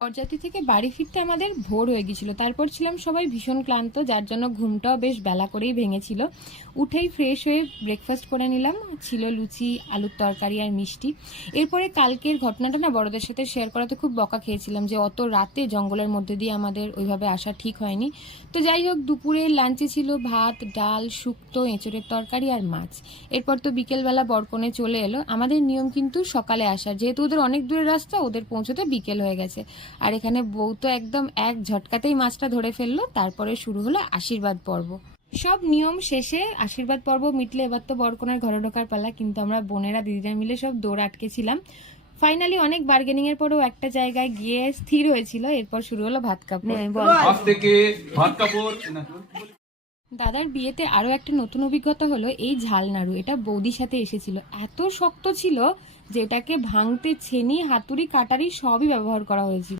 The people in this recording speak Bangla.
বরযাত্রী থেকে বাড়ি ফিরতে আমাদের ভোর হয়ে গেছিল। তারপর ছিলাম সবাই ভীষণ ক্লান্ত, যার জন্য ঘুমটাও বেশ বেলা করেই ভেঙেছিল। উঠেই ফ্রেশ হয়ে ব্রেকফাস্ট করে নিলাম। ছিল লুচি, আলুর তরকারি আর মিষ্টি। এরপরে কালকের ঘটনাটা না বড়দের সাথে শেয়ার করাতে খুব বকা খেয়েছিলাম যে অত রাতে জঙ্গলের মধ্যে দিয়ে আমাদের ওইভাবে আসা ঠিক হয়নি। তো যাই হোক, দুপুরে লাঞ্চে ছিল ভাত, ডাল, শুক্তো, এঁচড়ের তরকারি আর মাছ। এরপর তো বিকেলবেলা বরকনে চলে এলো। আমাদের নিয়ম কিন্তু সকালে আসার, যেহেতু ওদের অনেক দূরের রাস্তা, ওদের পৌঁছতে বিকেল হয়ে গেছে। আর এখানে বউ তো একদম এক ঝটকাতেই মাছটা ধরে ফেললো। তারপরে শুরু হলো আশীর্বাদ পর্ব। সব নিয়ম শেষে আশীর্বাদ পর্ব মিটলে এবার তো বরকনের ঘরে ঢোকার পালা, কিন্তু আমরা বোনেরা দিদিরা মিলে সব দৌড় আটকেছিলাম। ফাইনালি অনেক বার্গেনিং এর পরেও একটা জায়গায় গিয়ে স্থির হয়েছিল। এরপর শুরু হলো ভাত কাপড়। দাদার বিয়েতে আরো একটা নতুন অভিজ্ঞতা হলো এই ঝাল নাড়ু। এটা বৌদির সাথে এসেছিল। এত শক্ত ছিল যে এটাকে ভাঙতে ছেনি, হাতুড়ি, কাটারি সবই ব্যবহার করা হয়েছিল।